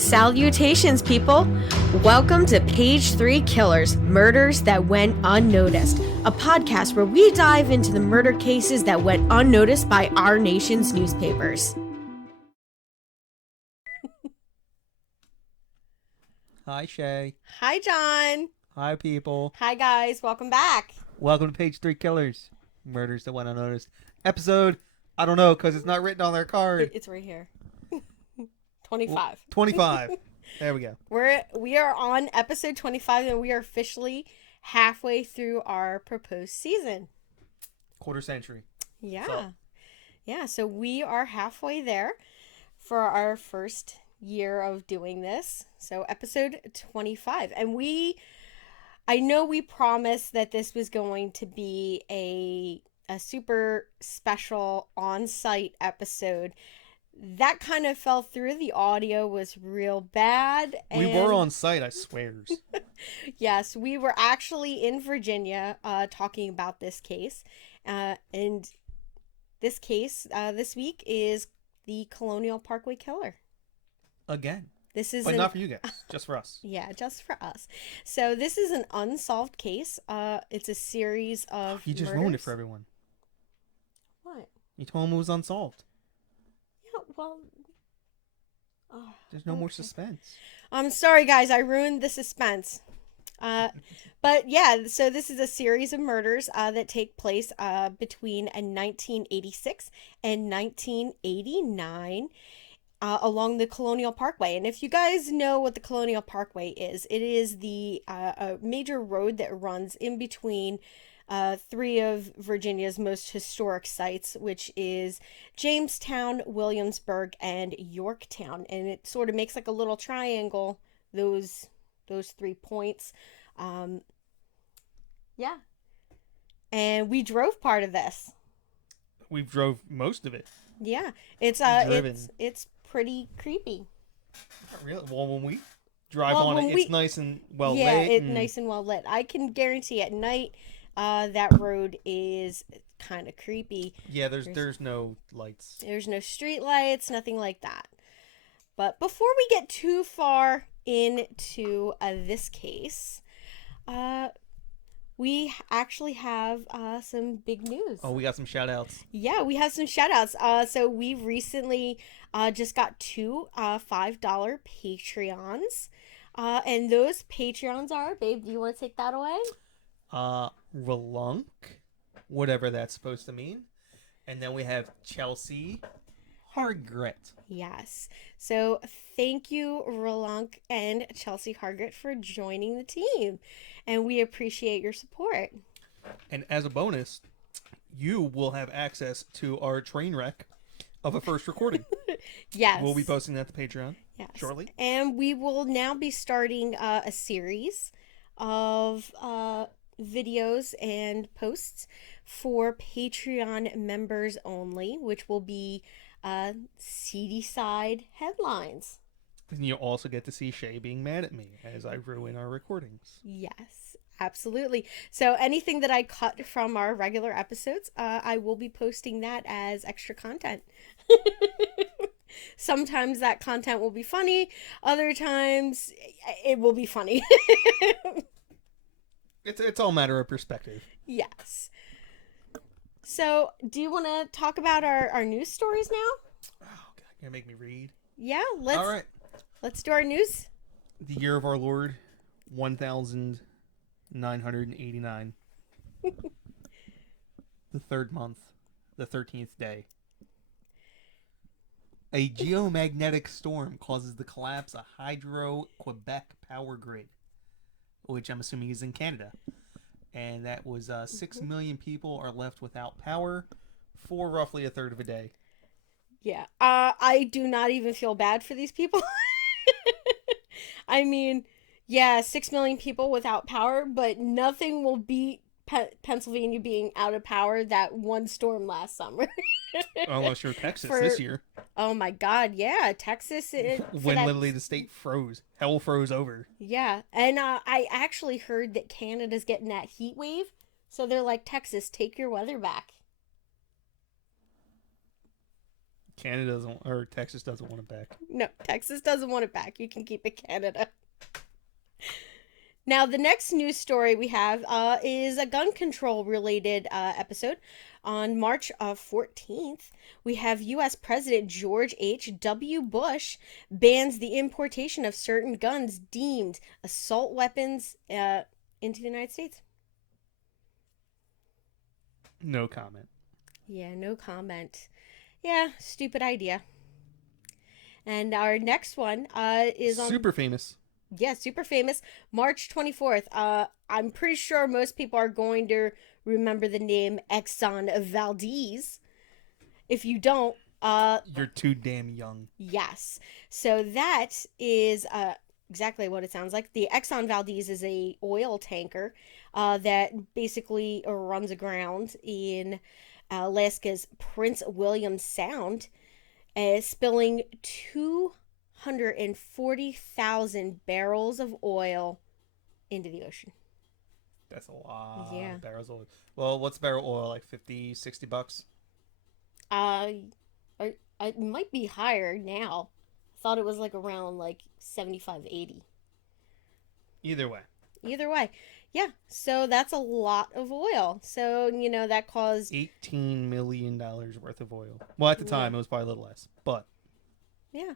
Salutations, people! Welcome to Page 3 Killers, Murders That Went Unnoticed, a podcast where we dive into the murder cases that went unnoticed by our nation's newspapers. Hi, Shay. Hi, John. Hi, people. Hi, guys. Welcome back. Welcome to Page 3 Killers, Murders That Went Unnoticed. Episode, I don't know, because it's not written on their card. It's right here. 25. 25. There we go. We are on episode 25, and we are officially halfway through our proposed season. Quarter century. Yeah. So we are halfway there for our first year of doing this. So episode 25. And I know we promised that this was going to be a super special on-site episode. That kind of fell through. The audio was real bad. We were on site, I swears. Yes, we were actually in Virginia talking about this case. And this case this week is the Colonial Parkway Killer. Again. But not for you guys, just for us. Yeah, just for us. So this is an unsolved case. It's a series of You just murders. ruined it for everyone. What? You told them it was unsolved. Yeah, well... There's no more suspense. I'm sorry, guys. I ruined the suspense. But yeah, so this is a series of murders that take place between 1986 and 1989 along the Colonial Parkway. And if you guys know what the Colonial Parkway is, it is the a major road that runs in between three of Virginia's most historic sites, which is Jamestown, Williamsburg, and Yorktown. And it sort of makes like a little triangle, those 3 points. Yeah. And we drove part of this. We drove most of it. Yeah. It's pretty creepy. Not really. Well, when we drive on it, it's nice and well lit. Yeah, it's nice and well lit. I can guarantee at night that road is kind of creepy. Yeah, there's no lights. There's no street lights, nothing like that. But before we get too far into this case, we actually have some big news. Oh, we got some shout outs. Yeah, we have some shout outs. So we recently just got two $5 Patreons. And those Patreons are, babe, do you want to take that away? Ralulk, whatever that's supposed to mean. And then we have Chelsea Hargrett. Yes. So thank you, Ralulk and Chelsea Hargrett, for joining the team. And we appreciate your support. And as a bonus, you will have access to our train wreck of a first recording. Yes. We'll be posting that to Patreon shortly. And we will now be starting a series of videos and posts for Patreon members only, which will be seedy side headlines. And you also get to see Shay being mad at me as I ruin our recordings. Yes, absolutely. So anything that I cut from our regular episodes, I will be posting that as extra content. Sometimes that content will be funny. Other times it will be funny. It's all a matter of perspective. Yes. So, do you want to talk about our news stories now? Oh, God, you're going to make me read? Yeah, all right. Let's do our news. The year of our Lord, 1989. The third month, the 13th day. A geomagnetic storm causes the collapse of Hydro-Quebec power grid, which I'm assuming is in Canada. And that was 6 million people are left without power for roughly a third of a day. Yeah. I do not even feel bad for these people. I mean, yeah, 6 million people without power, but nothing will beat Pennsylvania being out of power that one storm last summer. Unless you're Texas this year. Oh my God, yeah, Texas. When literally the state froze. Hell froze over. Yeah, and I actually heard that Canada's getting that heat wave, so they're like, Texas, take your weather back. Canada doesn't, or Texas doesn't want it back. No, Texas doesn't want it back. You can keep it, Canada. Now, the next news story we have is a gun control related episode. On March 14th, we have U.S. President George H.W. Bush bans the importation of certain guns deemed assault weapons into the United States. No comment. Yeah, no comment. Yeah, stupid idea. And our next one is on... Super famous. Yeah, super famous. March 24th. I'm pretty sure most people are going to remember the name Exxon Valdez. If you don't, you're too damn young. Yes. So that is exactly what it sounds like. The Exxon Valdez is a oil tanker that basically runs aground in Alaska's Prince William Sound, spilling 240,000 barrels of oil into the ocean. That's a lot Yeah. of barrels of oil. Well, what's barrel oil? Like $50, $60? It might be higher now. I thought it was like around like 75, 80. Either way. Yeah. So that's a lot of oil. So, that caused... $18 million worth of oil. Well, at the time, it was probably a little less. But... Yeah.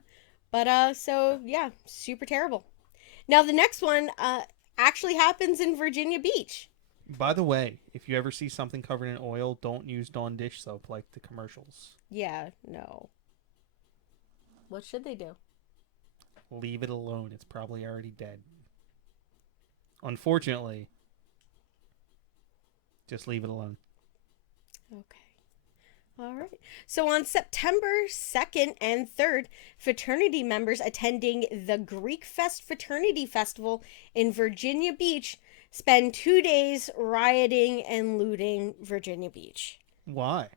But, so, yeah, super terrible. Now, the next one actually happens in Virginia Beach. By the way, if you ever see something covered in oil, don't use Dawn dish soap like the commercials. Yeah, no. What should they do? Leave it alone. It's probably already dead. Unfortunately, just leave it alone. Okay. All right. So on September 2nd and 3rd, fraternity members attending the Greek Fest Fraternity Festival in Virginia Beach spend 2 days rioting and looting Virginia Beach. Why?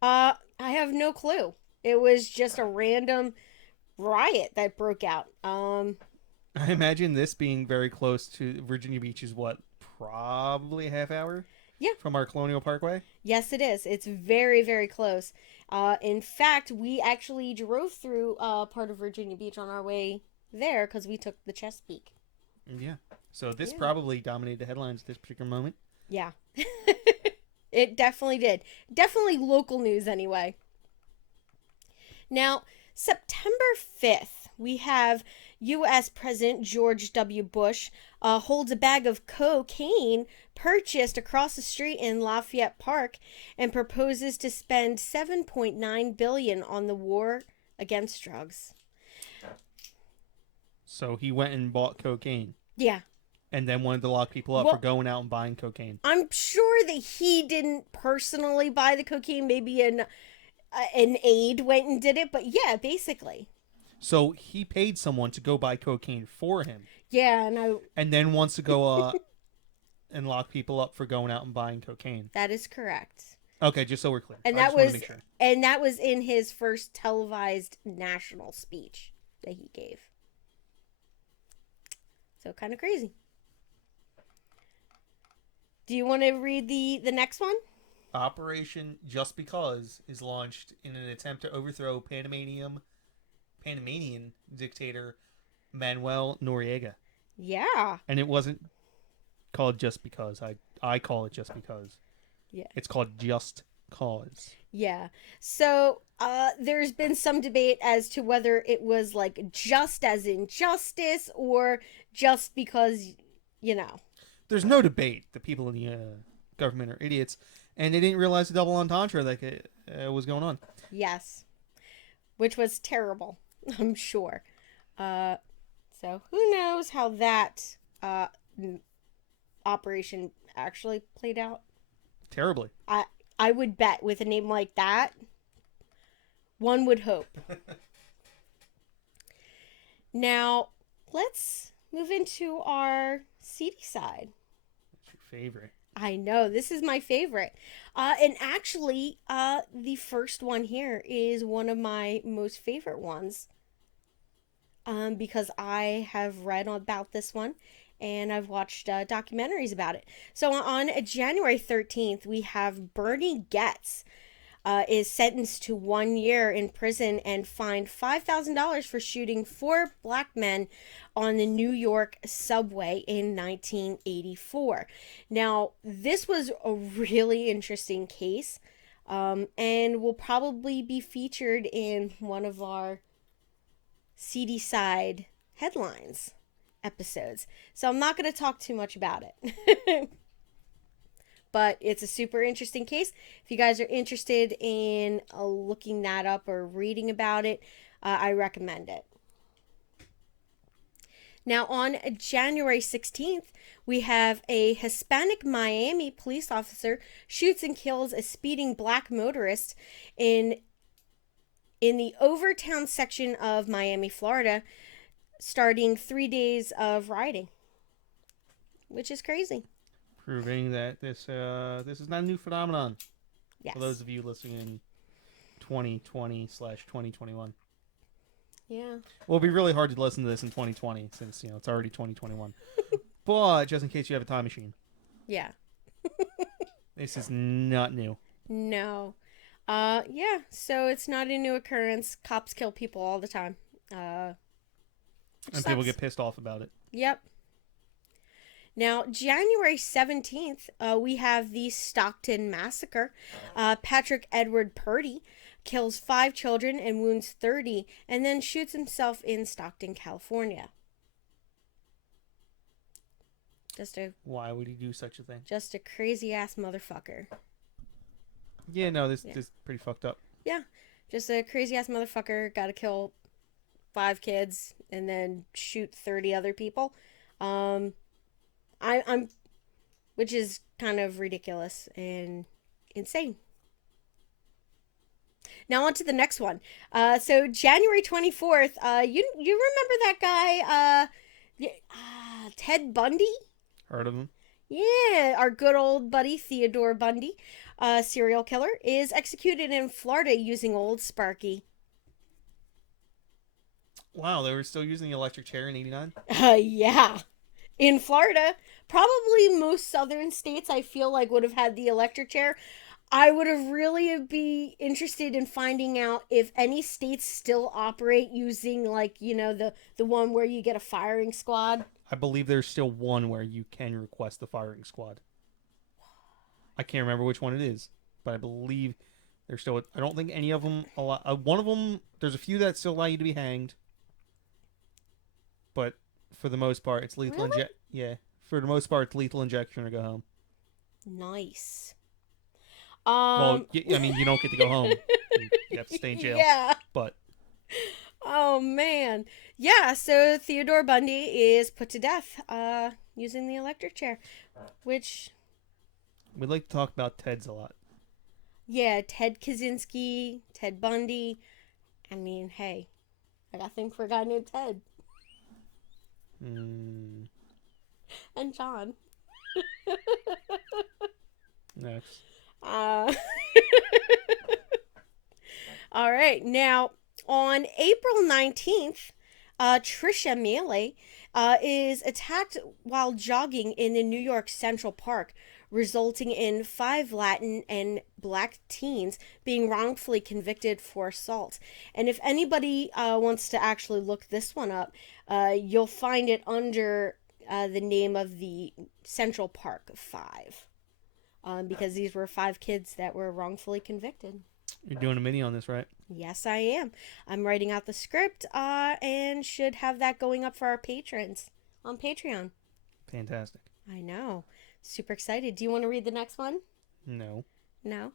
I have no clue. It was just a random riot that broke out. I imagine this being very close to Virginia Beach is what? Probably a half hour? Yeah. From our Colonial Parkway? Yes, it is. It's very, very close. In fact, we actually drove through part of Virginia Beach on our way there because we took the Chesapeake. Yeah. So this probably dominated the headlines at this particular moment. Yeah. It definitely did. Definitely local news anyway. Now, September 5th, we have U.S. President George W. Bush holds a bag of cocaine purchased across the street in Lafayette Park and proposes to spend $7.9 billion on the war against drugs. So he went and bought cocaine. Yeah. And then wanted to lock people up for going out and buying cocaine. I'm sure that he didn't personally buy the cocaine. Maybe an aide went and did it. But yeah, basically. So he paid someone to go buy cocaine for him. Yeah, and then wants to go and lock people up for going out and buying cocaine. That is correct. Okay, just so we're clear. And that was in his first televised national speech that he gave. So kind of crazy. Do you want to read the next one? Operation Just Because is launched in an attempt to overthrow Panamanian dictator Manuel Noriega. Yeah. And it wasn't called Just Because. I call it Just Because. Yeah. It's called Just Cause. Yeah. So there's been some debate as to whether it was like just as in justice or just because, There's no debate. The people in the government are idiots, and they didn't realize the double entendre that was going on. Yes. Which was terrible, I'm sure. So who knows how that operation actually played out? Terribly. I would bet with a name like that, one would hope. Now, let's move into our seedy side. What's your favorite? I know, this is my favorite. And actually, the first one here is one of my most favorite ones. Because I have read about this one and I've watched documentaries about it. So on January 13th, we have Bernie Goetz. is sentenced to 1 year in prison and fined $5,000 for shooting 4 black men on the New York subway in 1984. Now, this was a really interesting case, and will probably be featured in one of our seedy side headlines episodes. So I'm not going to talk too much about it. But it's a super interesting case. If you guys are interested in looking that up or reading about it, I recommend it. Now, on January 16th, we have a Hispanic Miami police officer shoots and kills a speeding black motorist in the Overtown section of Miami, Florida, starting 3 days of riding, which is crazy. Proving that this is not a new phenomenon. Yes. For those of you listening in 2020/2021. Yeah. Well, it'll be really hard to listen to this in 2020 since, it's already 2021. But just in case you have a time machine. Yeah. This is not new. No. Yeah, so it's not a new occurrence. Cops kill people all the time. And sucks. people get pissed off about it. Yep. Now, January 17th, we have the Stockton Massacre. Patrick Edward Purdy kills 5 children and wounds 30, and then shoots himself in Stockton, California. Why would he do such a thing? Just a crazy ass motherfucker. Yeah, no, this is pretty fucked up. Yeah, just a crazy ass motherfucker. Got to kill 5 kids and then shoot 30 other people. Which is kind of ridiculous and insane. Now on to the next one. So January 24th, you remember that guy, Ted Bundy? Heard of him? Yeah, our good old buddy Theodore Bundy, serial killer, is executed in Florida using Old Sparky. Wow, they were still using the electric chair in 89? Yeah. In Florida, probably most southern states I feel like would have had the electric chair. I would have really be interested in finding out if any states still operate using the one where you get a firing squad. I believe there's still one where you can request the firing squad. I can't remember which one it is, but I believe there's still. I don't think any of them allow. One of them, there's a few that still allow you to be hanged, but for the most part, it's lethal. Really? Yeah, for the most part, it's lethal injection or go home. Nice. Well, I mean, you don't get to go home. You have to stay in jail. Yeah. But. Oh, man. Yeah, so Theodore Bundy is put to death using the electric chair, which... We like to talk about Teds a lot. Yeah, Ted Kaczynski, Ted Bundy. I mean, hey, I got a thing for a guy named Ted. And John. Next. All right, now... On April 19th, Trisha Mealy is attacked while jogging in the New York Central Park, resulting in 5 Latin and black teens being wrongfully convicted for assault. And if anybody wants to actually look this one up, you'll find it under the name of the Central Park 5, because these were 5 kids that were wrongfully convicted. You're doing a mini on this, right? Yes, I am. I'm writing out the script and should have that going up for our patrons on Patreon. Fantastic. I know. Super excited. Do you want to read the next one? No. No?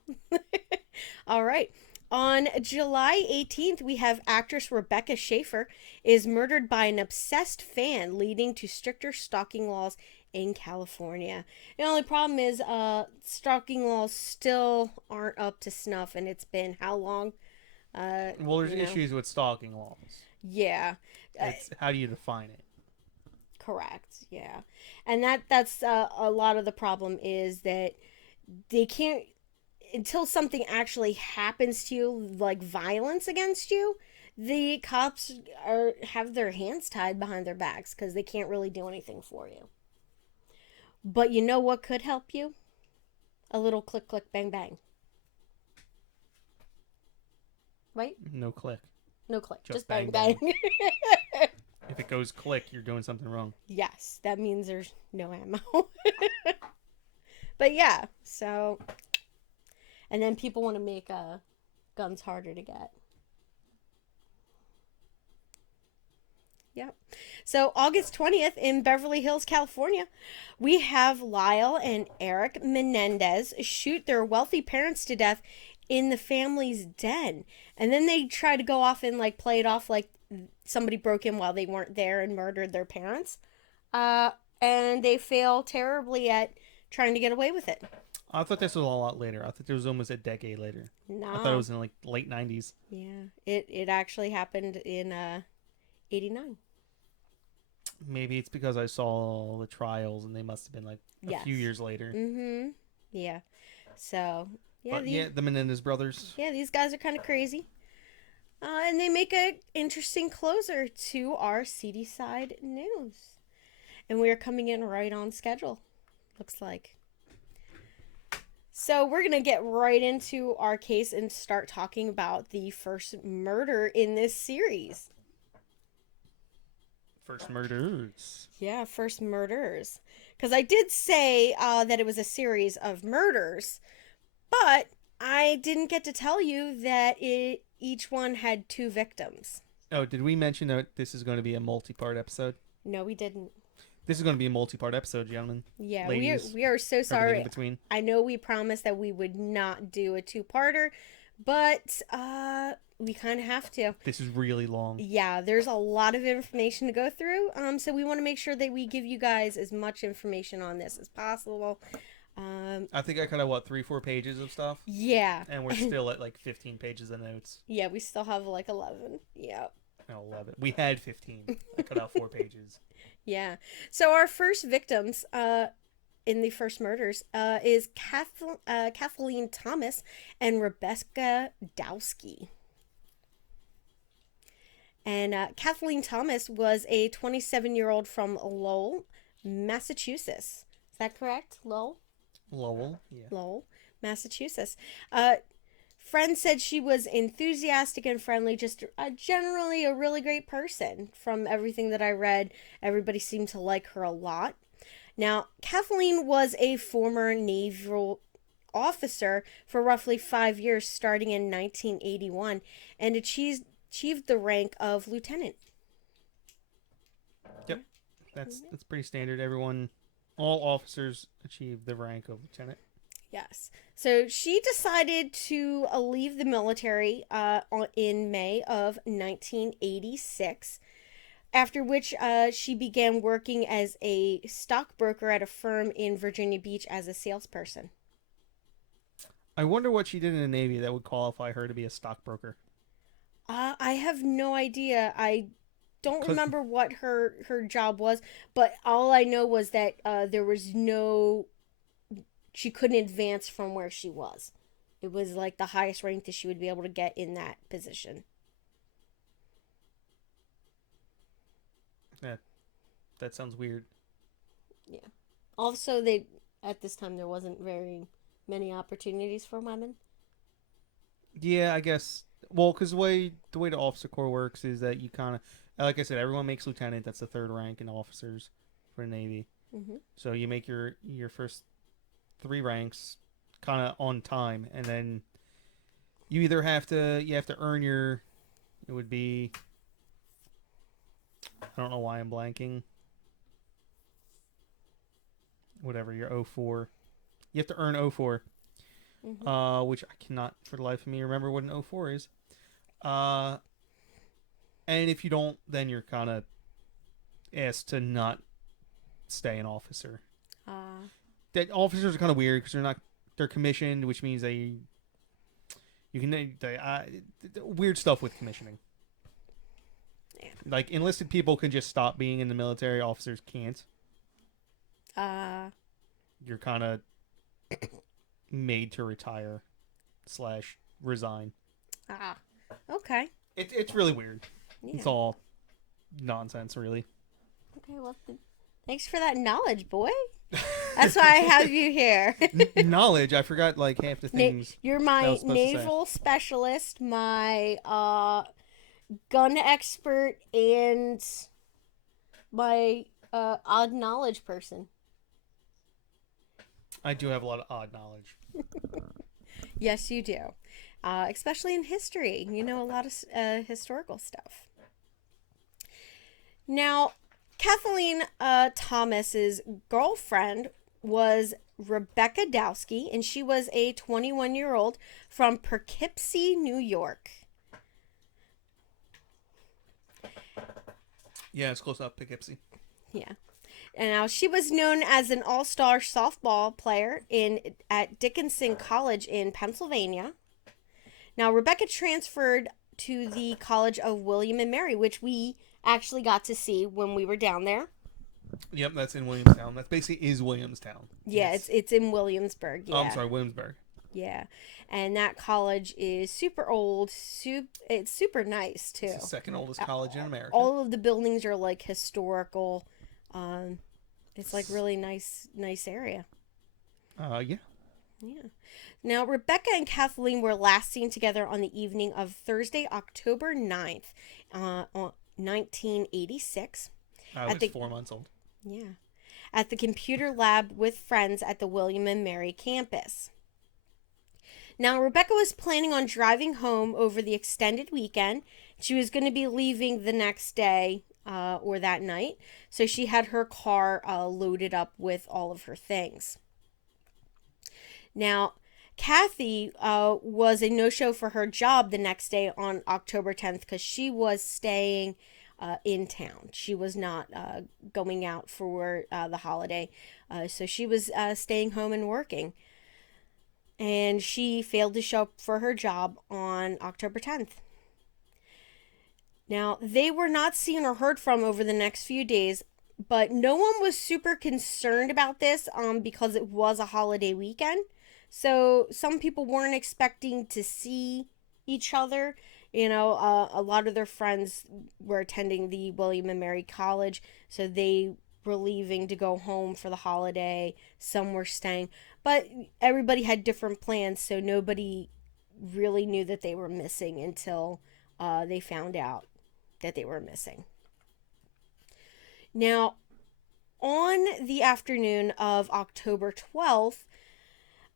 All right. On July 18th, we have actress Rebecca Schaefer is murdered by an obsessed fan, leading to stricter stalking laws in California. The only problem is stalking laws still aren't up to snuff, and it's been how long? Well, there's issues with stalking laws. Yeah. It's how do you define it? Correct. Yeah. And that's a lot of the problem is that they can't, until something actually happens to you, like violence against you, the cops have their hands tied behind their backs because they can't really do anything for you. But you know what could help you? A little click, click, bang, bang. right? No click. No click. Just bang, bang. If it goes click, you're doing something wrong. Yes, that means there's no ammo. But yeah, so. And then people want to make guns harder to get. Yep. So August 20th in Beverly Hills, California, we have Lyle and Eric Menendez shoot their wealthy parents to death in the family's den. And then they try to go off and like play it off like somebody broke in while they weren't there and murdered their parents. And they fail terribly at trying to get away with it. I thought this was a lot later. I thought it was almost a decade later. No. I thought it was in like late 90s. Yeah. It actually happened in 89. Maybe it's because I saw the trials and they must have been like a few years later. Mm-hmm. Yeah. So, yeah. But the Menendez brothers. Yeah, these guys are kind of crazy. And they make an interesting closer to our seedy side news. And we are coming in right on schedule, looks like. So we're going to get right into our case and start talking about the first murder in this series. First murders. Yeah, first murders. Because I did say that it was a series of murders, but I didn't get to tell you that each one had 2 victims. Oh, did we mention that this is going to be a multi-part episode? No, we didn't. This is going to be a multi-part episode, gentlemen. Yeah, ladies, we are so sorry. In between. I know we promised that we would not do a 2-parter, but we kind of have to. This is really long. Yeah, there's a lot of information to go through. So we want to make sure that we give you guys as much information on this as possible. I think I cut out 3-4 pages of stuff. Yeah. And we're still at like 15 pages of notes. Yeah, we still have like 11. Yeah. No, 11. We had 15. I cut out 4 pages. Yeah. So our first victims in the first murders is Kathleen Thomas and Rebecca Dowski. And Kathleen Thomas was a 27-year-old from Lowell, Massachusetts. Is that correct? Lowell, yeah. Lowell, Massachusetts. Friends said she was enthusiastic and friendly, just generally a really great person. From everything that I read, everybody seemed to like her a lot. Now, Kathleen was a former naval officer for roughly 5 years, starting in 1981, and achieved the rank of lieutenant. Yep, that's pretty standard. All officers achieve the rank of lieutenant. Yes. So she decided to leave the military in May of 1986, after which she began working as a stockbroker at a firm in Virginia Beach as a salesperson. I wonder what she did in the Navy that would qualify her to be a stockbroker. I have no idea. I don't remember what her job was, but all I know was that she couldn't advance from where she was. It was like the highest rank that she would be able to get in that position. Yeah, that sounds weird. Yeah. Also, at this time there wasn't very many opportunities for women. Yeah, I guess. Well, because the way the officer corps works is that you kind of, like I said, everyone makes lieutenant. That's the 3rd rank in officers for the Navy. Mm-hmm. So you make your first 3 ranks kind of on time, and then you either have to earn your, it would be, I don't know why I'm blanking, whatever, your 04, you have to earn 04, which I cannot for the life of me remember what an 04 is, and if you don't, then you're kind of asked to not stay an officer. That officers are kind of weird because they're commissioned, which means weird stuff with commissioning. Yeah. Like enlisted people can just stop being in the military, officers can't. You're kind of made to retire / resign. Okay. It's really weird. Yeah. It's all nonsense, really. Okay, well, thanks for that knowledge, boy. That's why I have you here. Knowledge. I forgot like half the things You're I my was supposed to say. naval specialist, my gun expert, and my odd knowledge person. I do have a lot of odd knowledge. Yes, you do. Especially in history. You know a lot of historical stuff. Now, Kathleen Thomas's girlfriend was Rebecca Dowski, and she was a 21-year-old from Poughkeepsie, New York. Yeah, it's close up Poughkeepsie. Yeah. And now she was known as an all-star softball player at Dickinson College in Pennsylvania. Now, Rebecca transferred to the College of William and Mary, which we actually got to see when we were down there. Yep, that's in Williamstown. That basically is Williamstown. Yeah, Yes. it's in Williamsburg. Yeah. Oh, I'm sorry, Williamsburg. Yeah. And that college is super old. It's super nice, too. It's the second oldest college in America. All of the buildings are like historical. It's like really nice area. Yeah. Yeah. Now, Rebecca and Kathleen were last seen together on the evening of Thursday, October 9th, 1986. I was 4 months old. Yeah. At the computer lab with friends at the William and Mary campus. Now, Rebecca was planning on driving home over the extended weekend. She was going to be leaving the next day or that night. So she had her car loaded up with all of her things. Now, Kathy was a no-show for her job the next day on October 10th because she was staying in town. She was not going out for the holiday. So she was staying home and working. And she failed to show up for her job on October 10th. Now, they were not seen or heard from over the next few days, but no one was super concerned about this because it was a holiday weekend. So some people weren't expecting to see each other. You know, a lot of their friends were attending the William and Mary College, so they were leaving to go home for the holiday. Some were staying, but everybody had different plans, so nobody really knew that they were missing until they found out that they were missing. Now, on the afternoon of October 12th,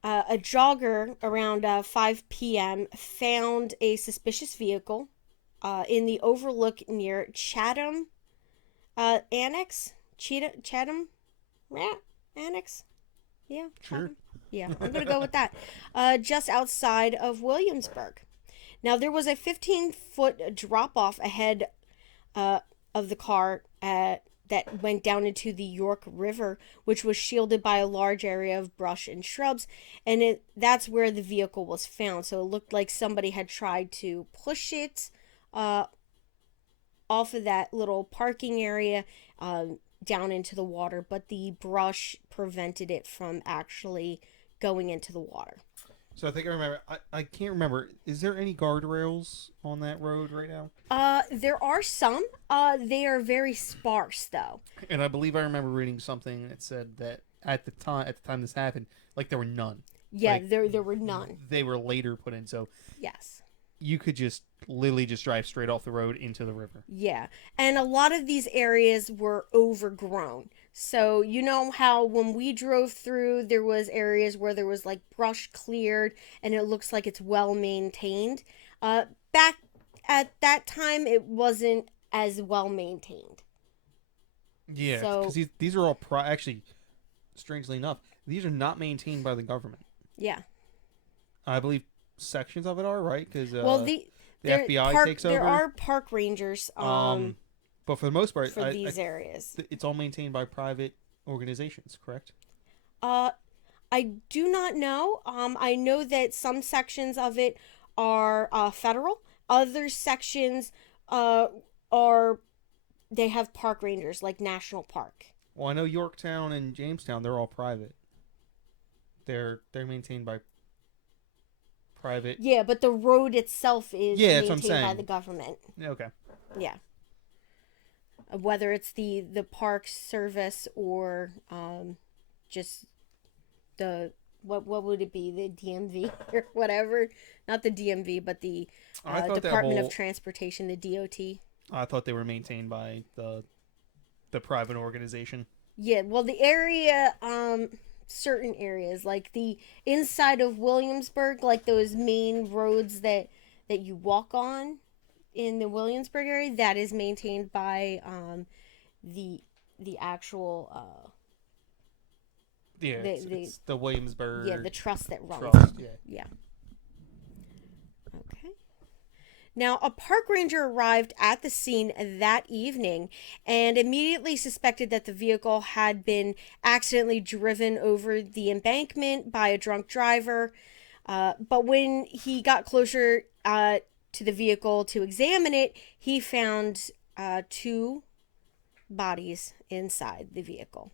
a jogger around 5 p.m. found a suspicious vehicle in the overlook near Chatham Annex. Chatham? Annex? Yeah. Sure. Chatham? Yeah, I'm going to go with that. Just outside of Williamsburg. Now, there was a 15-foot drop-off ahead of the car that went down into the York River, which was shielded by a large area of brush and shrubs, and that's where the vehicle was found. So it looked like somebody had tried to push it off of that little parking area down into the water, but the brush prevented it from actually going into the water. So I think I remember. I can't remember. Is there any guardrails on that road right now? There are some. They are very sparse, though. And I believe I remember reading something that said that at the time this happened, like there were none. Yeah, like, there were none. They were later put in, so Yes. you could just literally just drive straight off the road into the river. Yeah, and a lot of these areas were overgrown. So you know how when we drove through, there was areas where there was like brush cleared, and it looks like it's well maintained. Back at that time, it wasn't as well maintained. Yeah, because these are all actually, strangely enough, these are not maintained by the government. Yeah, I believe sections of it are, right? Because the FBI takes over. There are park rangers. But for the most part, for these areas, it's all maintained by private organizations, correct? I do not know. I know that some sections of it are federal. Other sections they have park rangers, like National Park. Well, I know Yorktown and Jamestown, they're all private. They're maintained by private. Yeah, but the road itself is maintained by the government. Okay. Yeah. Whether it's the park service or just the what would it be, the DMV or whatever, not the DMV but the I thought that Department of whole. Transportation, the DOT. I thought they were maintained by the private organization. Yeah, well, the area, certain areas like the inside of Williamsburg, like those main roads that you walk on in the Williamsburg area, that is maintained by the the actual Yeah, it's the yeah, Williamsburg the trust that runs it. Trust. Yeah. Yeah. Okay. Now, a park ranger arrived at the scene that evening and immediately suspected that the vehicle had been accidentally driven over the embankment by a drunk driver. But when he got closer to the vehicle to examine it, he found two bodies inside the vehicle.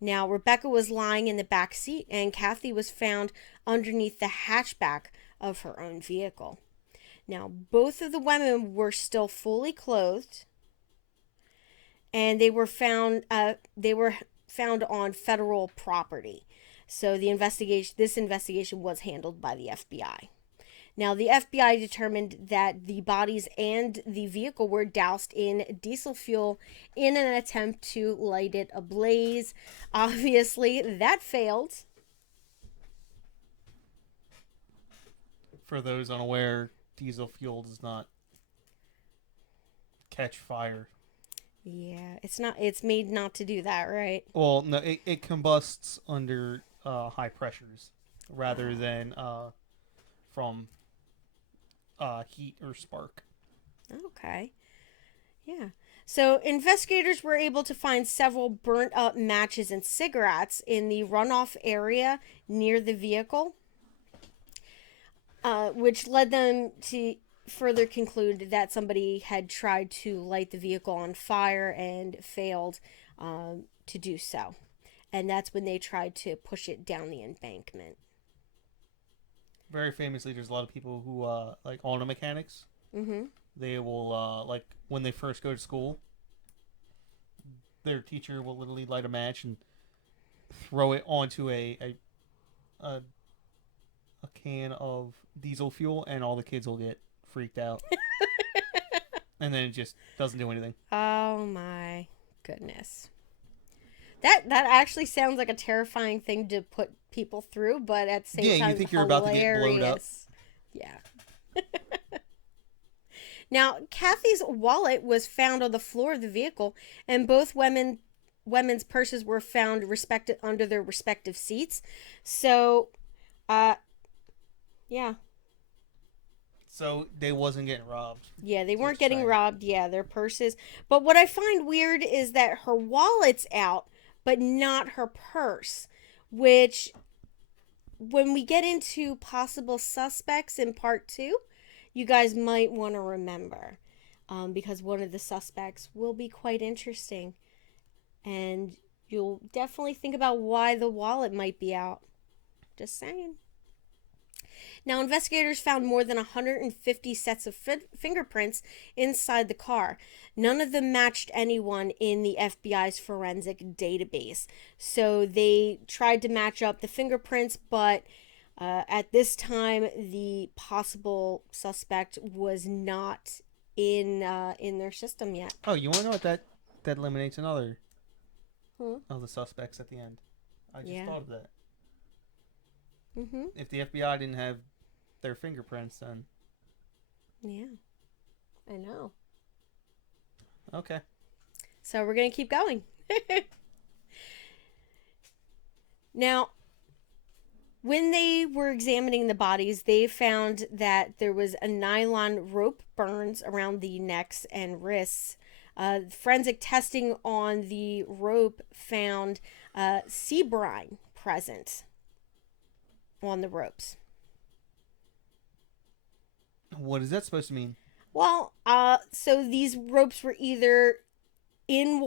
Now, Rebecca was lying in the back seat, and Kathy was found underneath the hatchback of her own vehicle. Now, both of the women were still fully clothed, and they were found on federal property. So this investigation was handled by the FBI. Now, the FBI determined that the bodies and the vehicle were doused in diesel fuel in an attempt to light it ablaze. Obviously, that failed. For those unaware, diesel fuel does not catch fire. Yeah, it's made not to do that, right? Well, no, it combusts under high pressures rather than from heat or spark. Okay. Yeah. So investigators were able to find several burnt up matches and cigarettes in the runoff area near the vehicle, which led them to further conclude that somebody had tried to light the vehicle on fire and failed to do so. And that's when they tried to push it down the embankment. Very famously, there's a lot of people who like auto mechanics. Mm-hmm. They will like when they first go to school, their teacher will literally light a match and throw it onto a can of diesel fuel, and all the kids will get freaked out. And then it just doesn't do anything. Oh my goodness. That actually sounds like a terrifying thing to put people through, but at the same time, you think you're about to get blown up. Yeah. Now, Kathy's wallet was found on the floor of the vehicle, and both women's purses were found under their respective seats. So, yeah. So they wasn't getting robbed. Yeah, they weren't getting robbed. Yeah, their purses. But what I find weird is that her wallet's out, but not her purse, which when we get into possible suspects in part 2, you guys might want to remember, because one of the suspects will be quite interesting, and you'll definitely think about why the wallet might be out. Just saying. Now, investigators found more than 150 sets of fingerprints inside the car. None of them matched anyone in the FBI's forensic database. So they tried to match up the fingerprints, but at this time, the possible suspect was not in their system yet. Oh, you want to know what that eliminates another Hmm? of the suspects at the end? I just thought of that. Mm-hmm. If the FBI didn't have their fingerprints, then Yeah, I know. Okay. So we're going to keep going. Now, when they were examining the bodies, they found that there was a nylon rope burns around the necks and wrists. Forensic testing on the rope found sea brine present on the ropes. What is that supposed to mean? Well, so these ropes were either in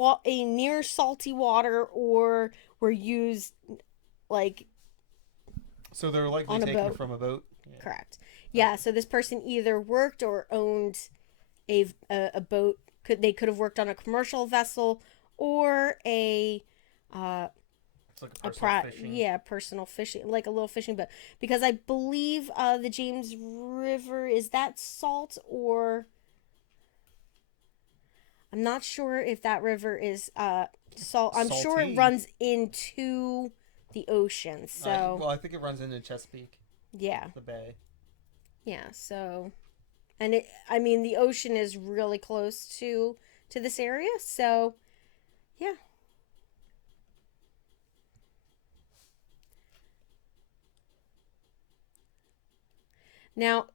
near salty water or were used like. So they're likely taken it from a boat. Yeah. Correct. Yeah. So this person either worked or owned a boat. They could have worked on a commercial vessel or a It's like a personal fishing. yeah, personal fishing, like a little fishing boat, because I believe the James River, is that salt, or I'm not sure if that river is salt. I'm sure it Saltine. runs into the ocean. So Well, I think it runs into Chesapeake, yeah, the bay. yeah. So, and I mean, the ocean is really close to this area. So yeah. Now,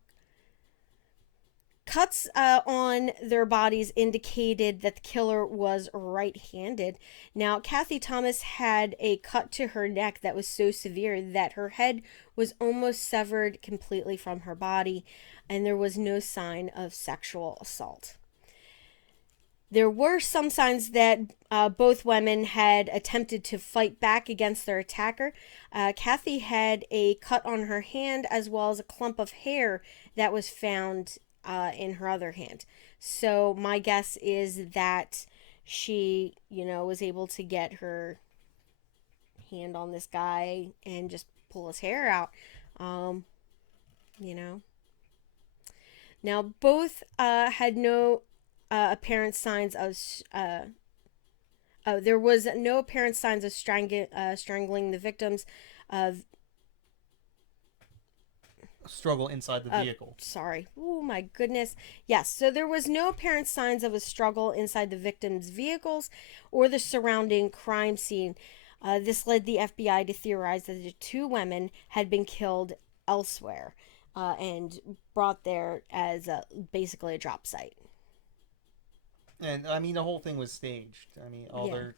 cuts on their bodies indicated that the killer was right-handed. Now, Kathy Thomas had a cut to her neck that was so severe that her head was almost severed completely from her body, and there was no sign of sexual assault. There were some signs that both women had attempted to fight back against their attacker. Kathy had a cut on her hand as well as a clump of hair that was found in her other hand. So my guess is that she, was able to get her hand on this guy and just pull his hair out. Um, you know. Now both had no apparent signs of there was no apparent signs of strangling the victims. Of Struggle inside the vehicle. Sorry. Oh my goodness. Yes. So there was no apparent signs of a struggle inside the victims' vehicles or the surrounding crime scene. This led the FBI to theorize that the two women had been killed elsewhere and brought there as basically a drop site. And I mean, the whole thing was staged. I mean, all Yeah.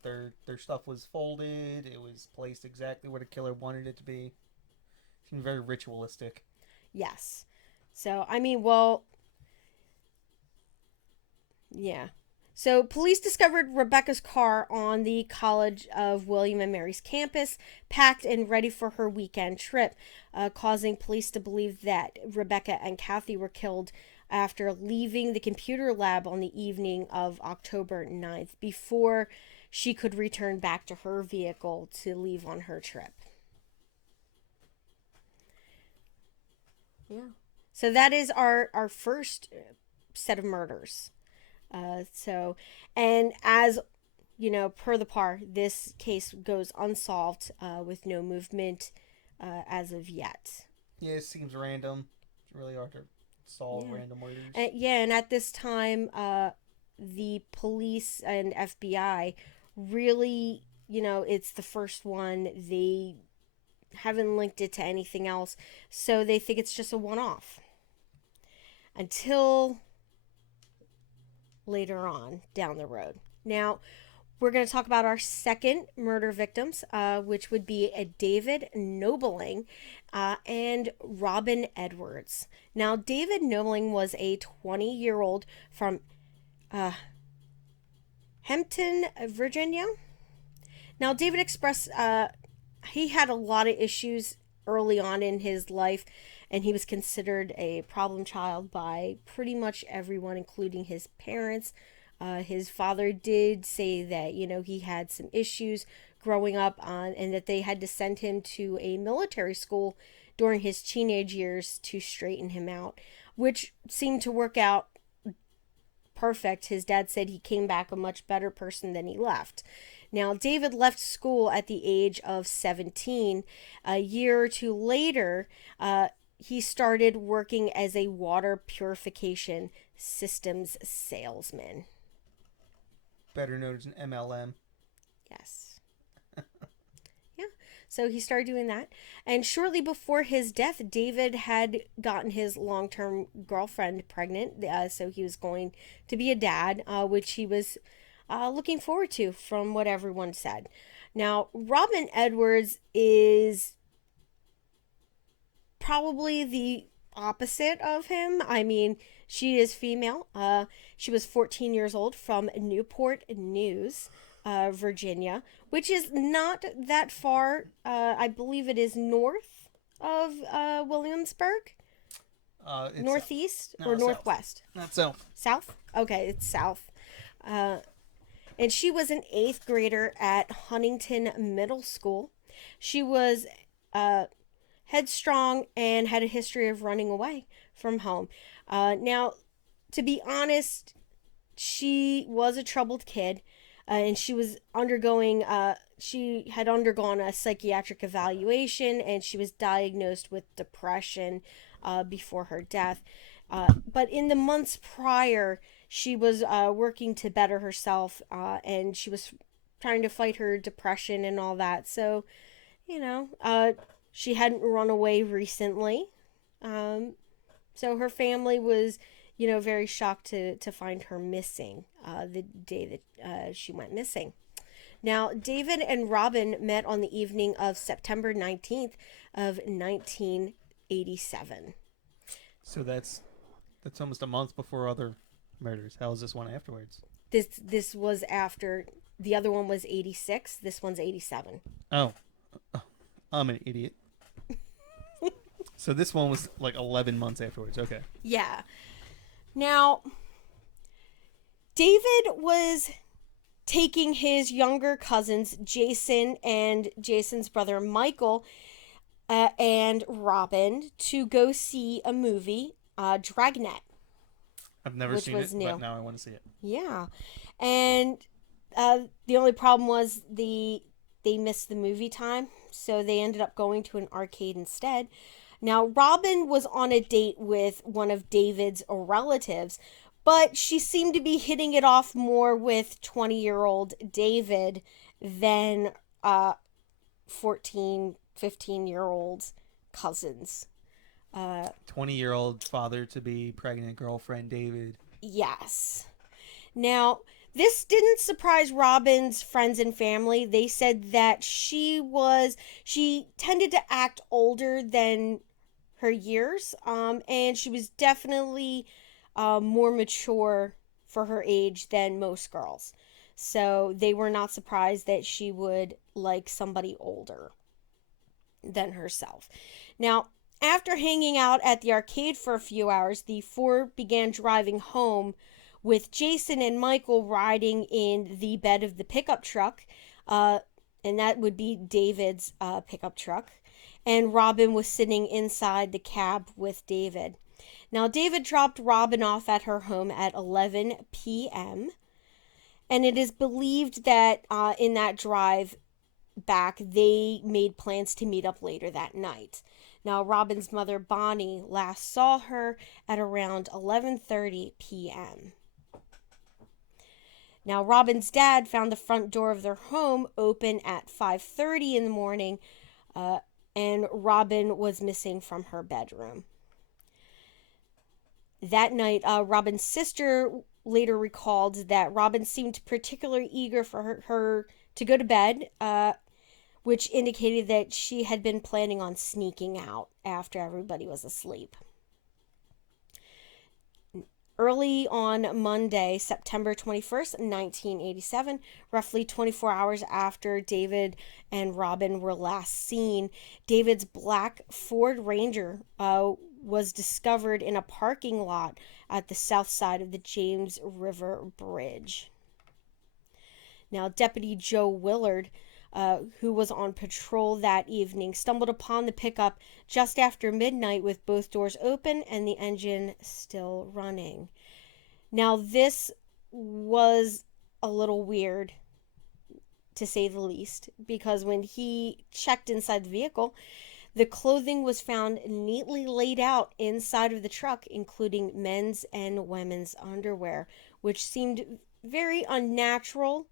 their stuff was folded. It was placed exactly where the killer wanted it to be. It seemed very ritualistic. Yes. So, I mean, well, yeah. So, police discovered Rebecca's car on the College of William and Mary's campus, packed and ready for her weekend trip, causing police to believe that Rebecca and Kathy were killed after leaving the computer lab on the evening of October 9th before she could return back to her vehicle to leave on her trip. Yeah. So that is our first set of murders. So, and as per the par, this case goes unsolved with no movement as of yet. Yeah, it seems random. It's really hard to solve Yeah. random murders. And at this time, the police and FBI really, it's the first one. They haven't linked it to anything else, so they think it's just a one-off. Until later on down the road. Now, we're going to talk about our second murder victims, which would be a David Nobling and Robin Edwards. Now, David Nobling was a 20-year-old from Hampton, Virginia. Now, David expressed he had a lot of issues early on in his life, and he was considered a problem child by pretty much everyone, including his parents. His father did say that, he had some issues growing up on, and that they had to send him to a military school during his teenage years to straighten him out, which seemed to work out perfect. His dad said he came back a much better person than he left. Now, David left school at the age of 17. A year or two later, he started working as a water purification systems salesman. Better known as an MLM. Yes. Yeah. So he started doing that. And shortly before his death, David had gotten his long term girlfriend pregnant. So he was going to be a dad, which he was looking forward to, from what everyone said. Now, Robin Edwards is probably the opposite of him. I mean, she is female. She was 14 years old, from Newport News, Virginia, which is not that far. I believe it is north of Williamsburg. Northeast or northwest? Not south. South? Okay, it's south. And she was an 8th grader at Huntington Middle School. She was headstrong and had a history of running away from home. Now, to be honest, she was a troubled kid, and she had undergone a psychiatric evaluation, and she was diagnosed with depression before her death. But in the months prior, she was working to better herself, and she was trying to fight her depression and all that. So, she hadn't run away recently. Um, so her family was, very shocked to find her missing the day that she went missing. Now, David and Robin met on the evening of September 19th of 1987. So that's almost a month before other murders. How is this one afterwards? This was after the other one was 86. This one's 87. Oh, I'm an idiot. So this one was like 11 months afterwards. Okay. Yeah. Now, David was taking his younger cousins, Jason and Jason's brother Michael, and Robin, to go see a movie, Dragnet. I've never seen it, new. But now I want to see it. Yeah. And the only problem was they missed the movie time, so they ended up going to an arcade instead. Now, Robin was on a date with one of David's relatives, but she seemed to be hitting it off more with 20-year-old David than 14, 15-year-old cousins. 20-year-old father-to-be, pregnant girlfriend David. Yes. Now, this didn't surprise Robin's friends and family. They said that she tended to act older than her years, and she was definitely more mature for her age than most girls. So they were not surprised that she would like somebody older than herself. Now, after hanging out at the arcade for a few hours, the four began driving home, with Jason and Michael riding in the bed of the pickup truck, and that would be David's pickup truck, and Robin was sitting inside the cab with David. Now, David dropped Robin off at her home at 11 p.m., and it is believed that in that drive back, they made plans to meet up later that night. Now, Robin's mother, Bonnie, last saw her at around 11:30 p.m. Now, Robin's dad found the front door of their home open at 5:30 in the morning, and Robin was missing from her bedroom. That night, Robin's sister later recalled that Robin seemed particularly eager for her to go to bed, which indicated that she had been planning on sneaking out after everybody was asleep. Early on Monday, September 21st, 1987, roughly 24 hours after David and Robin were last seen, David's black Ford Ranger was discovered in a parking lot at the south side of the James River Bridge. Now, Deputy Joe Willard, who was on patrol that evening, stumbled upon the pickup just after midnight with both doors open and the engine still running. Now, this was a little weird, to say the least, because when he checked inside the vehicle, the clothing was found neatly laid out inside of the truck, including men's and women's underwear, which seemed very unnatural.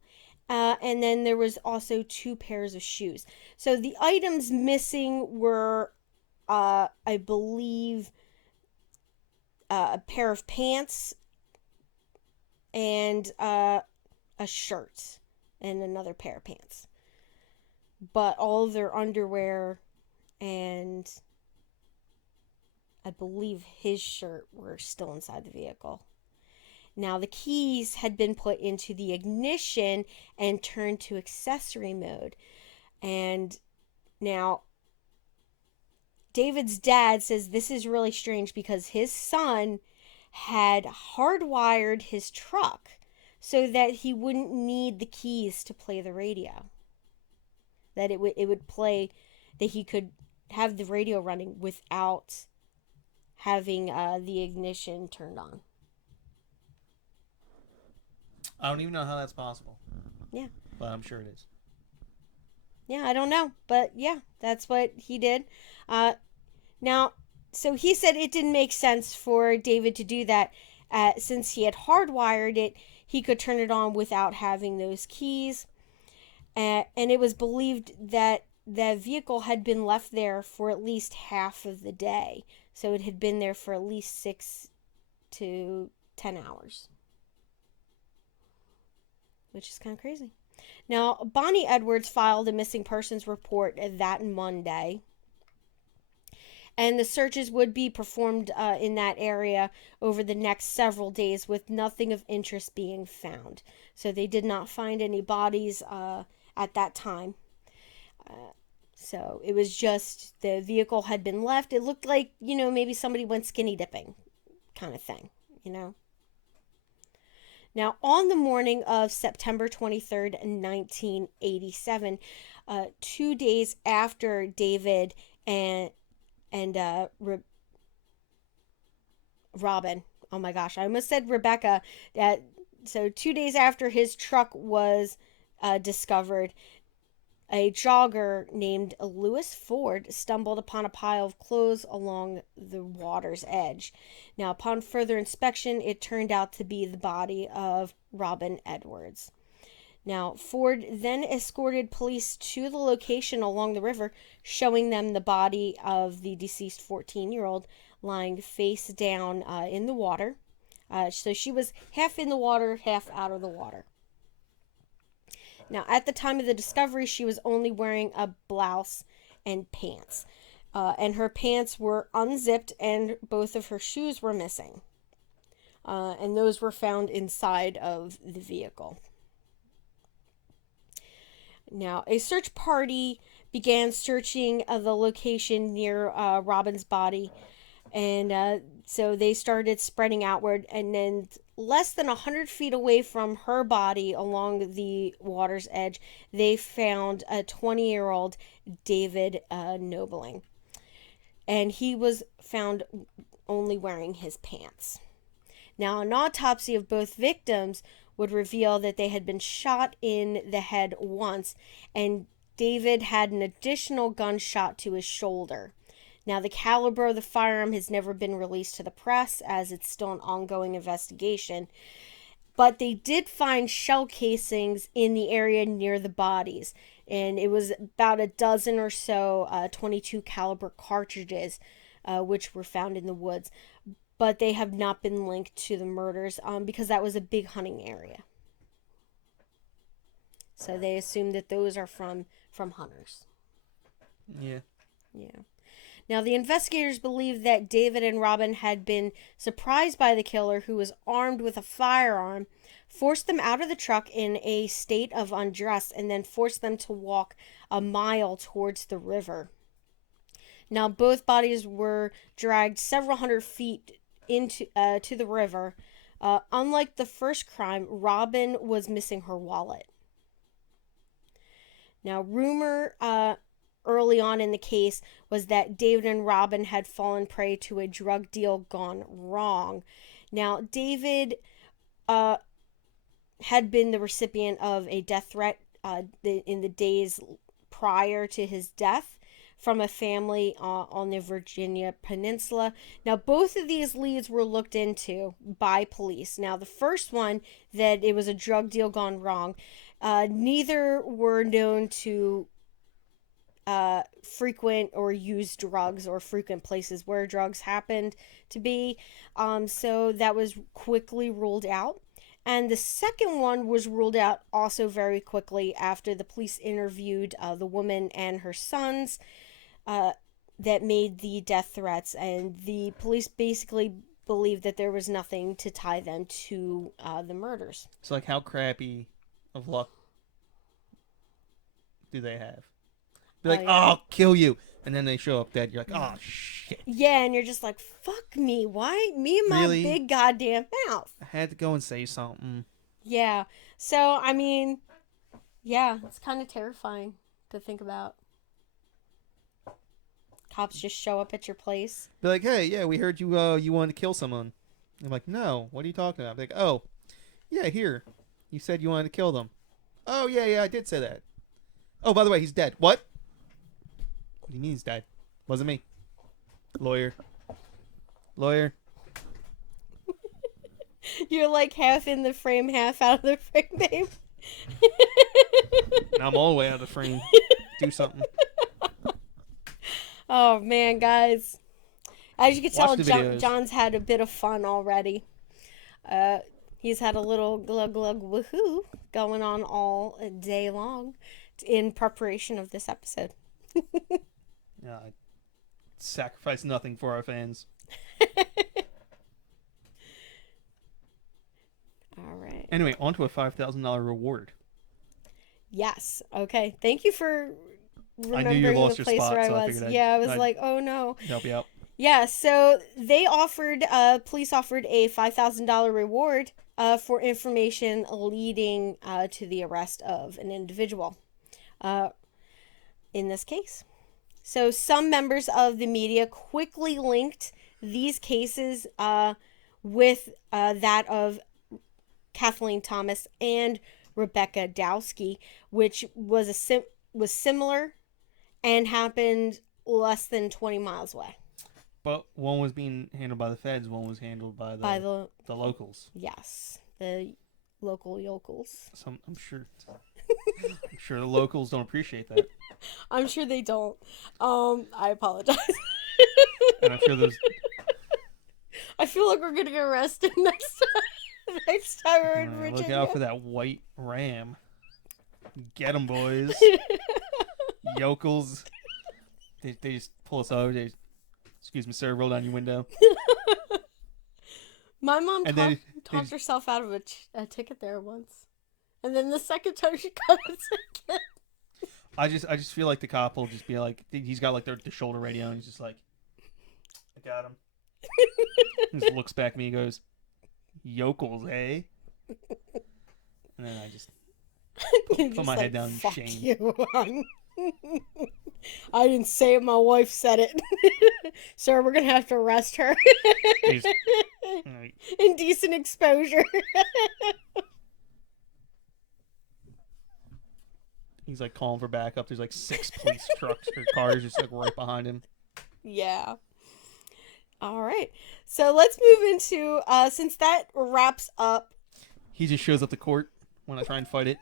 And then there was also 2 pairs of shoes. So the items missing were, I believe, a pair of pants and a shirt and another pair of pants. But all of their underwear and I believe his shirt were still inside the vehicle. Now, the keys had been put into the ignition and turned to accessory mode. And now, David's dad says this is really strange because his son had hardwired his truck so that he wouldn't need the keys to play the radio. that it would play, that he could have the radio running without having the ignition turned on. I don't even know how that's possible, Yeah. but I'm sure it is. Yeah, I don't know, but yeah, that's what he did. Now, so he said it didn't make sense for David to do that, since he had hardwired it. He could turn it on without having those keys, and it was believed that the vehicle had been left there for at least half of the day, so it had been there for at least 6 to 10 hours, which is kind of crazy. Now, Bonnie Edwards filed a missing persons report that Monday, and the searches would be performed in that area over the next several days with nothing of interest being found. So they did not find any bodies at that time. So it was just the vehicle had been left. It looked like, maybe somebody went skinny dipping kind of thing, Now, on the morning of September 23rd, 1987, 2 days after David and Robin. Oh my gosh, I almost said Rebecca. So 2 days after his truck was discovered, a jogger named Lewis Ford stumbled upon a pile of clothes along the water's edge. Now, upon further inspection, it turned out to be the body of Robin Edwards. Now, Ford then escorted police to the location along the river, showing them the body of the deceased 14-year-old lying face down in the water. So she was half in the water, half out of the water. Now, at the time of the discovery, she was only wearing a blouse and pants. And her pants were unzipped, and both of her shoes were missing. And those were found inside of the vehicle. Now, a search party began searching the location near Robin's body, and so they started spreading outward, and then less than 100 feet away from her body along the water's edge, they found a 20-year-old David Nobling, and he was found only wearing his pants. Now, an autopsy of both victims would reveal that they had been shot in the head once, and David had an additional gunshot to his shoulder. Now, the caliber of the firearm has never been released to the press, as it's still an ongoing investigation, but they did find shell casings in the area near the bodies, and it was about a dozen or so 22 caliber cartridges, which were found in the woods. But they have not been linked to the murders because that was a big hunting area. So they assume that those are from hunters. Yeah. Yeah. Now, the investigators believe that David and Robin had been surprised by the killer, who was armed with a firearm, forced them out of the truck in a state of undress, and then forced them to walk a mile towards the river. Now, both bodies were dragged several hundred feet into to the river. Unlike the first crime, Robin was missing her wallet. Now, rumor early on in the case was that David and Robin had fallen prey to a drug deal gone wrong. Now, David had been the recipient of a death threat in the days prior to his death from a family on the Virginia Peninsula. Now, both of these leads were looked into by police. Now, the first one, that it was a drug deal gone wrong, neither were known to frequent or use drugs or frequent places where drugs happened to be. So that was quickly ruled out. And the second one was ruled out also very quickly after the police interviewed the woman and her sons that made the death threats, and the police basically believed that there was nothing to tie them to the murders. So, like, how crappy of luck do they have? Be like, yeah. oh, I'll kill you. And then they show up dead. You're like, oh, shit. Yeah, and you're just like, fuck me. Why? Me and my Really? big goddamn mouth. I had to go and say something. Yeah. So, I mean, yeah, it's kind of terrifying, to think about. Cops just show up at your place. Be like, hey, yeah, we heard you wanted to kill someone. I'm like, no, what are you talking about? Like, oh, yeah, here. You said you wanted to kill them. Oh, yeah, I did say that. Oh, by the way, he's dead. What? What do you mean he's dead? Wasn't me. Lawyer. You're like half in the frame, half out of the frame, babe. Now I'm all the way out of the frame. Do something. Oh, man, guys. As you can tell, Watch the videos. John's had a bit of fun already. He's had a little glug glug woohoo going on all day long in preparation of this episode. I sacrifice nothing for our fans. All right. Anyway, on to a $5,000 reward. Yes. Okay. Thank you for remembering I knew you lost the your place spot, where I so I was. figured I was I'd like, oh no. help you out. Yeah. So they offered, police offered a $5,000 reward for information leading to the arrest of an individual. In this case. So some members of the media quickly linked these cases with that of Kathleen Thomas and Rebecca Dowski, which was similar and happened less than 20 miles away. But one was being handled by the feds, one was handled by the locals. Yes, the local yokels. I'm sure the locals don't appreciate that. I'm sure they don't. I apologize. And I'm sure there's... I feel like we're gonna get arrested next time we're in Virginia. Look out for that white ram. Get 'em, boys. Yokels. They just pull us over. Excuse me, sir, roll down your window. My mom talked herself out of a ticket there once. And then the second time she got a ticket. I just feel like the cop will just be like, he's got like the shoulder radio and he's just like, I got him. He just looks back at me and goes, yokels, eh? And then I just put my head down in shame. You. I didn't say it, my wife said it. Sir, we're gonna have to arrest her. Indecent exposure. He's like calling for backup. There's like 6 police trucks or cars just like right behind him. Yeah. All right. So let's move into, since that wraps up. He just shows up to court when I try and fight it.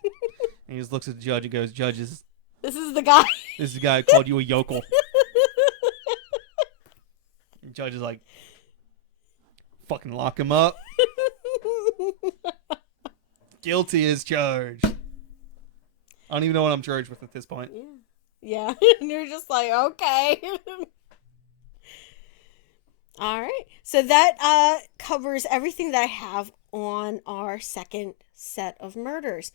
And he just looks at the judge and goes, Judges. This is the guy. This is the guy who called you a yokel. The judge is like, fucking lock him up. Guilty as charged. I don't even know what I'm charged with at this point. Yeah. And you're just like, okay. All right. So that covers everything that I have on our second set of murders.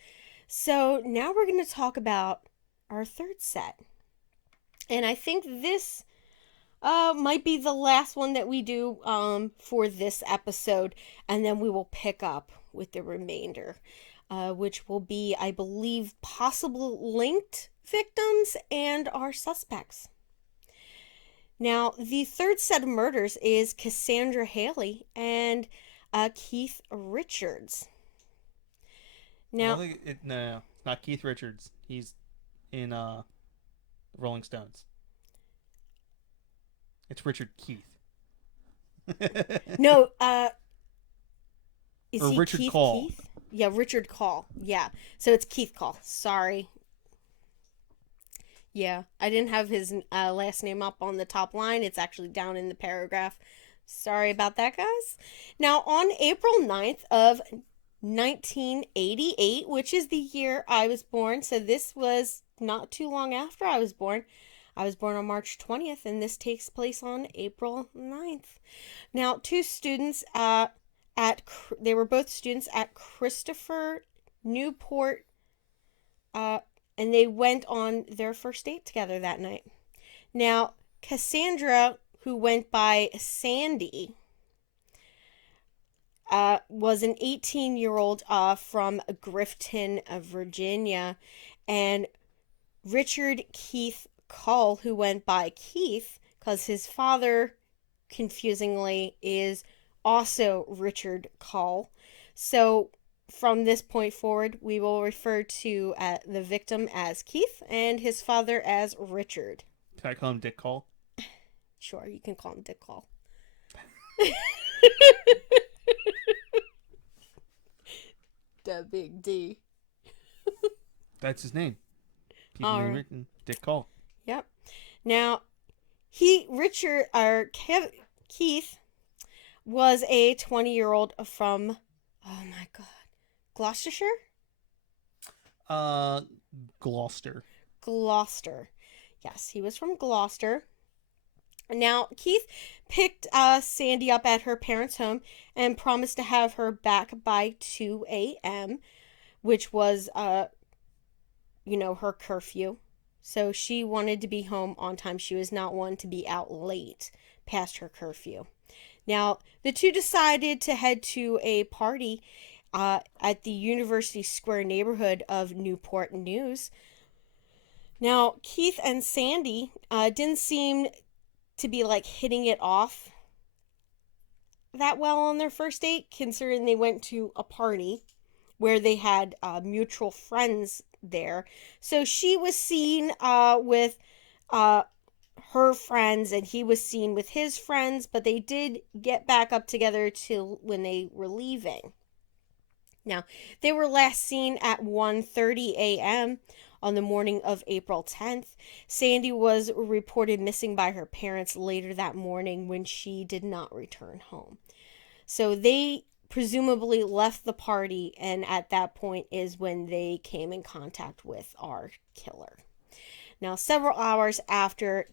So now we're going to talk about our third set. And I think this might be the last one that we do for this episode. And then we will pick up with the remainder. Which will be, I believe, possible linked victims and our suspects. Now, the third set of murders is Cassandra Haley and Keith Richards. Now, no, not Keith Richards. He's in Rolling Stones. It's Richard Keith. No, is or he Richard Keith Call. Keith? Yeah, Richard Call. Yeah. So it's Keith Call. Sorry. Yeah. I didn't have his last name up on the top line. It's actually down in the paragraph. Sorry about that, guys. Now, on April 9th of 1988, which is the year I was born, so this was not too long after I was born. I was born on March 20th, and this takes place on April 9th. Now, two students they were both students at Christopher Newport, and they went on their first date together that night. Now, Cassandra, who went by Sandy, was an 18-year-old from Grifton, Virginia, and Richard Keith Cull, who went by Keith because his father, confusingly, is also Richard Cull. So from this point forward, we will refer to the victim as Keith and his father as Richard. Can I call him Dick Call? Sure, you can call him Dick Cull. The big D. That's his name. People All name right. written Dick Call. Yep. Now, Keith was a 20-year-old from, oh my God, Gloucestershire? Uh, Gloucester. Gloucester. Yes, he was from Gloucester. Now, Keith picked Sandy up at her parents' home and promised to have her back by 2 a.m., which was, her curfew. So she wanted to be home on time. She was not one to be out late past her curfew. Now, the two decided to head to a party at the University Square neighborhood of Newport News. Now, Keith and Sandy didn't seem to be like hitting it off that well on their first date, considering they went to a party where they had mutual friends there. So she was seen with her friends, and he was seen with his friends, but they did get back up together till when they were leaving. Now, they were last seen at 1:30 a.m. on the morning of April 10th. Sandy was reported missing by her parents later that morning when she did not return home. So they presumably left the party, and at that point is when they came in contact with our killer. Now, several hours after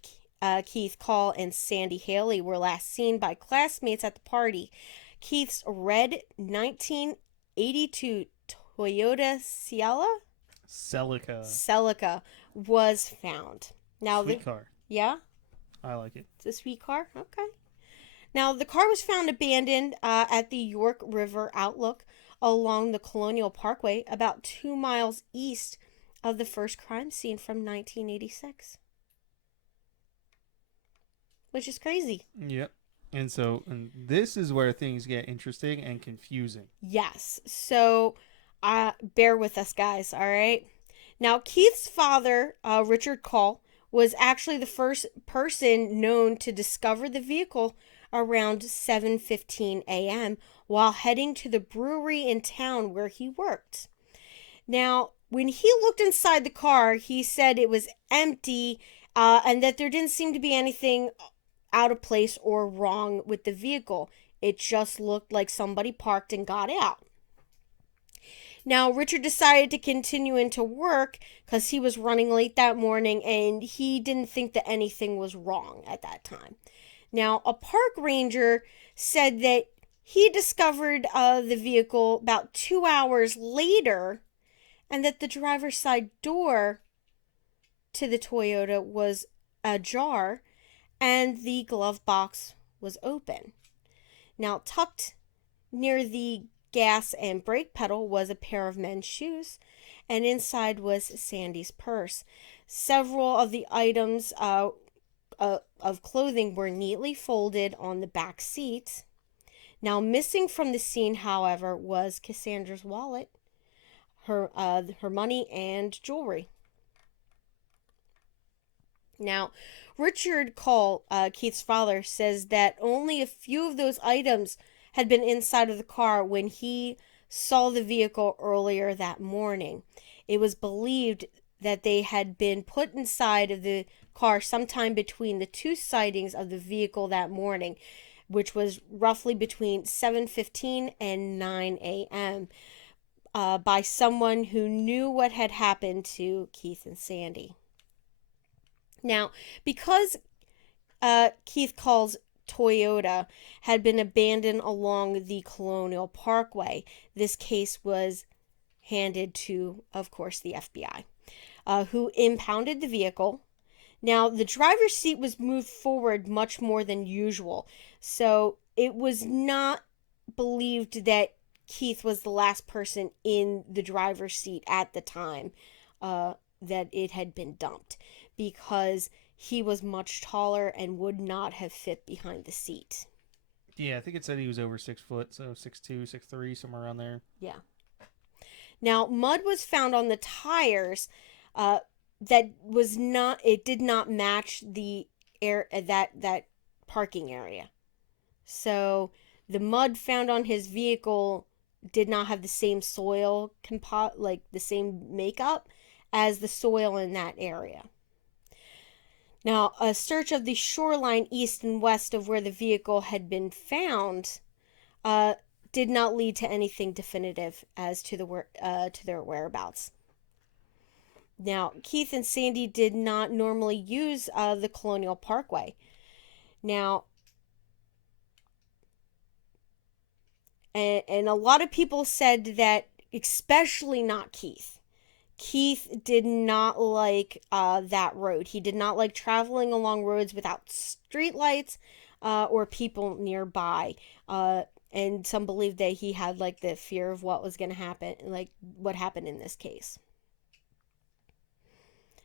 Keith Call and Sandy Haley were last seen by classmates at the party, Keith's red 1982 Toyota Celica was found. Now, Sweet car. Yeah? I like it. It's a sweet car? Okay. Now, the car was found abandoned at the York River Outlook along the Colonial Parkway, about 2 miles east of the first crime scene from 1986. Which is crazy. Yep. And this is where things get interesting and confusing. Yes. So, bear with us, guys, all right? Now, Keith's father, Richard Call, was actually the first person known to discover the vehicle around 7:15 a.m. while heading to the brewery in town where he worked. Now, when he looked inside the car, he said it was empty and that there didn't seem to be anything out of place or wrong with the vehicle. It just looked like somebody parked and got out. Now, Richard decided to continue into work because he was running late that morning and he didn't think that anything was wrong at that time. Now, a park ranger said that he discovered the vehicle about 2 hours later and that the driver's side door to the Toyota was ajar and the glove box was open. Now, tucked near the gas and brake pedal was a pair of men's shoes, and inside was Sandy's purse. Several of the items of clothing were neatly folded on the back seat. Now, missing from the scene, however, was Cassandra's wallet, her money, and jewelry. Now, Richard Call, Keith's father, says that only a few of those items had been inside of the car when he saw the vehicle earlier that morning. It was believed that they had been put inside of the car sometime between the two sightings of the vehicle that morning, which was roughly between 7:15 and 9 a.m., by someone who knew what had happened to Keith and Sandy. Now, because Keith Call's Toyota had been abandoned along the Colonial Parkway, this case was handed to, of course, the FBI, who impounded the vehicle. Now, the driver's seat was moved forward much more than usual, so it was not believed that Keith was the last person in the driver's seat at the time that it had been dumped because he was much taller and would not have fit behind the seat. Yeah, I think it said he was over 6 foot, so 6'2", 6'3", somewhere around there. Yeah. Now, mud was found on the tires uh, that was not, it did not match the air that parking area. So the mud found on his vehicle did not have the same soil like the same makeup as the soil in that area. Now, a search of the shoreline east and west of where the vehicle had been found uh, did not lead to anything definitive as to to their whereabouts. Now, Keith and Sandy did not normally use the Colonial Parkway. Now, and a lot of people said that, especially not Keith. Keith did not like that road. He did not like traveling along roads without streetlights or people nearby. And some believed that he had like the fear of what was going to happen, like what happened in this case.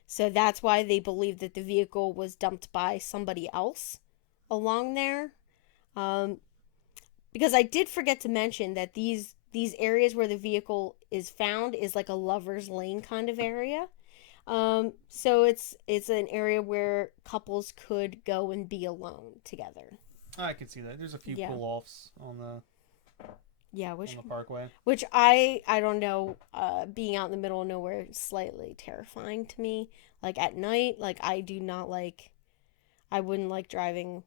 So that's why they believed that the vehicle was dumped by somebody else along there. Um, because I did forget to mention that these areas where the vehicle is found is like a lover's lane kind of area. So it's an area where couples could go and be alone together. I can see that. There's a few Yeah. pull offs on the Yeah, on the parkway. which I don't know, being out in the middle of nowhere is slightly terrifying to me. Like at night, like I wouldn't like driving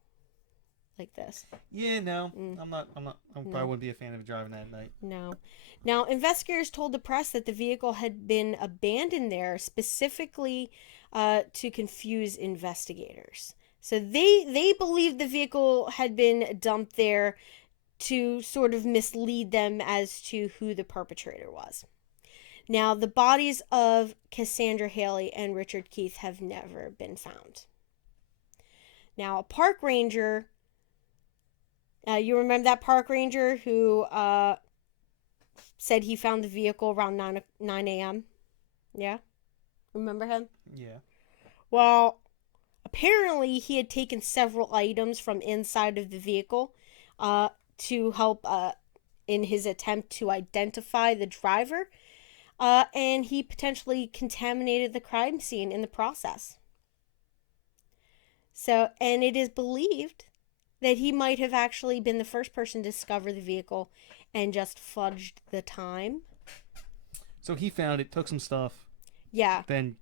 like this. Yeah, no, Mm, I'm not. I'm not. I probably no. wouldn't be a fan of driving that at night. No. Now, investigators told the press that the vehicle had been abandoned there specifically to confuse investigators. So they believed the vehicle had been dumped there to sort of mislead them as to who the perpetrator was. Now, the bodies of Cassandra Haley and Richard Keith have never been found. Now, a park ranger, you remember that park ranger who said he found the vehicle around 9 a.m.? Yeah? Remember him? Yeah. Well, apparently he had taken several items from inside of the vehicle to help in his attempt to identify the driver, and he potentially contaminated the crime scene in the process. So, and it is believed that he might have actually been the first person to discover the vehicle and just fudged the time. So he found it, took some stuff. Yeah. Then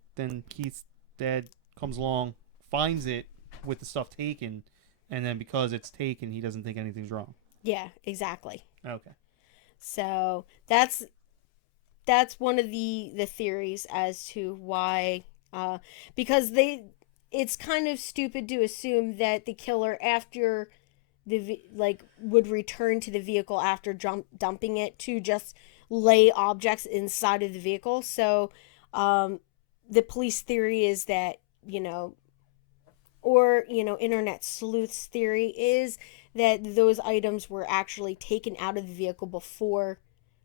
Keith's dad comes along, finds it with the stuff taken, and then because it's taken, he doesn't think anything's wrong. Yeah, exactly. Okay. So that's one of the theories as to why, because it's kind of stupid to assume that the killer, after would return to the vehicle after dumping it, to just lay objects inside of the vehicle. So the police theory is that, or internet sleuths theory is that those items were actually taken out of the vehicle before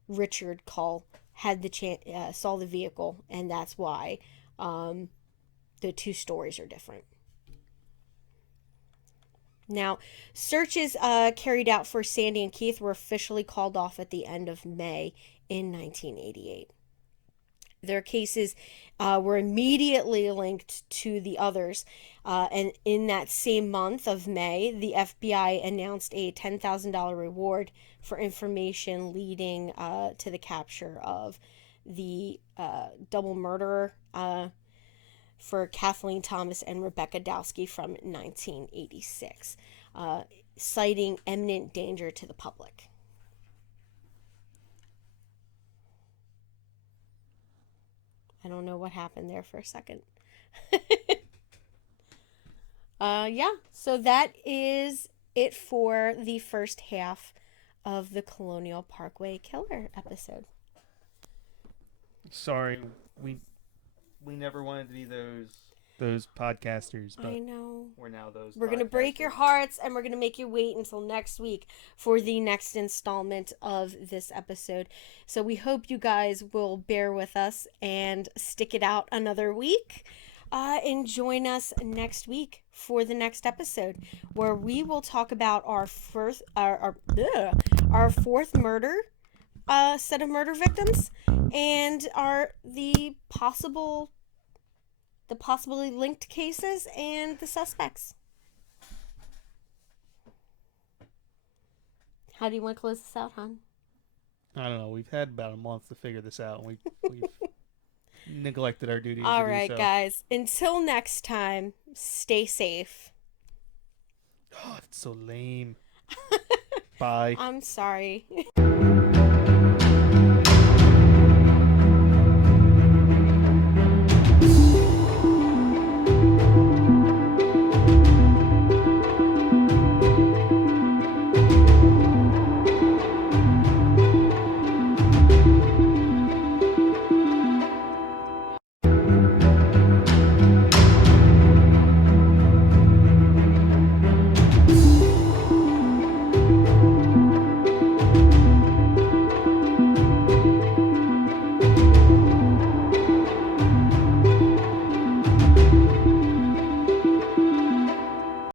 Richard Cull had the saw the vehicle, and that's why the two stories are different. Now, searches carried out for Sandy and Keith were officially called off at the end of May in 1988. Their cases were immediately linked to the others, and in that same month of May, the FBI announced a $10,000 reward for information leading to the capture of the double murderer for Kathleen Thomas and Rebecca Dowski from 1986, citing imminent danger to the public. I don't know what happened there for a second. Yeah, so that is it for the first half of the Colonial Parkway Killer episode. Sorry, we never wanted to be those those podcasters, I but know. we're now those. We're going to break your hearts, and we're going to make you wait until next week for the next installment of this episode. So we hope you guys will bear with us and stick it out another week. And join us next week for the next episode, where we will talk about our fourth murder set of murder victims, and the possibly linked cases and the suspects. How do you want to close this out, hon? I don't know. We've had about a month to figure this out, and we've neglected our duties. All to right, do so. guys. Until next time, stay safe. Oh, that's so lame. Bye. I'm sorry.